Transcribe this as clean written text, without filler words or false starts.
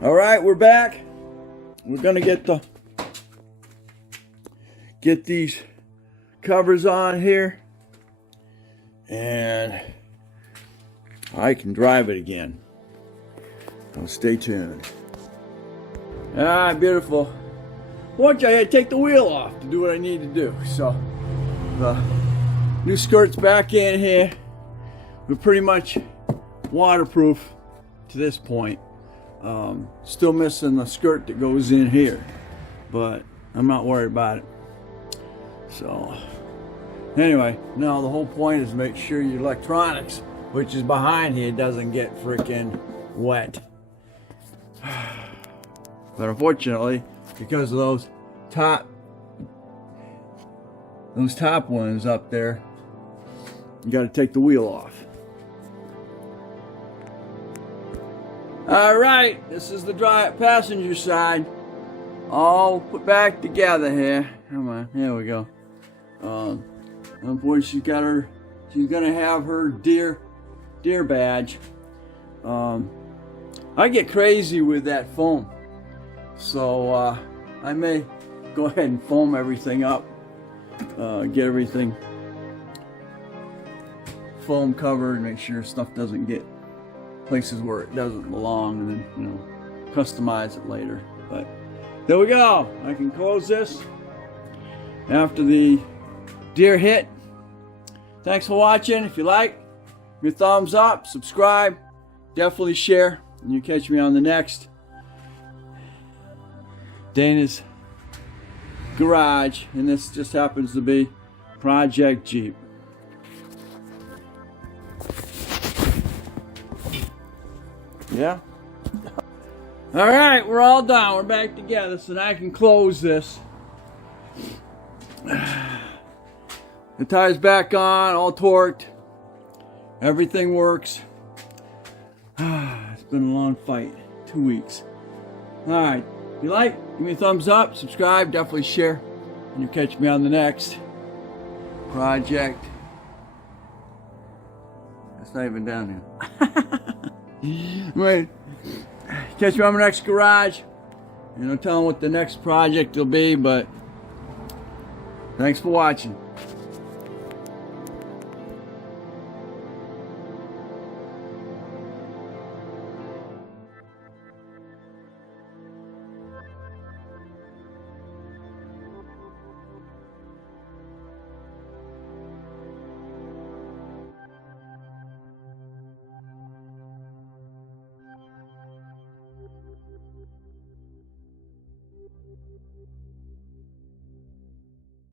All right, we're back. We're gonna get these covers on here, and I can drive it again. So stay tuned. All right, beautiful. Once I had to take the wheel off to do what I need to do. So the new skirt's back in here. We're pretty much waterproof to this point. Still missing the skirt that goes in here, but I'm not worried about it. So anyway, now the whole point is to make sure your electronics, which is behind here, doesn't get freaking wet. But unfortunately, because of those top ones up there, you got to take the wheel off. All right, this is the passenger side, all put back together here. Come on, here we go. Unfortunately, she's gonna have her deer badge. I get crazy with that foam, so I may go ahead and foam everything up, get everything foam covered, make sure stuff doesn't get places where it doesn't belong, and then customize it later. But there we go. I can close this after the deer hit. Thanks for watching. If you like, give me a thumbs up, subscribe, definitely share, and you catch me on the next Dana's garage, and this just happens to be Project Jeep. Yeah. All right, we're all done. We're back together, so now I can close this. The tire's back on, all torqued. Everything works. It's been a long fight. 2 weeks. All right. If you like, give me a thumbs up, subscribe, definitely share, and you'll catch me on the next project. That's not even down here. Wait, catch me on the next garage. And I'll tell them what the next project will be, but thanks for watching.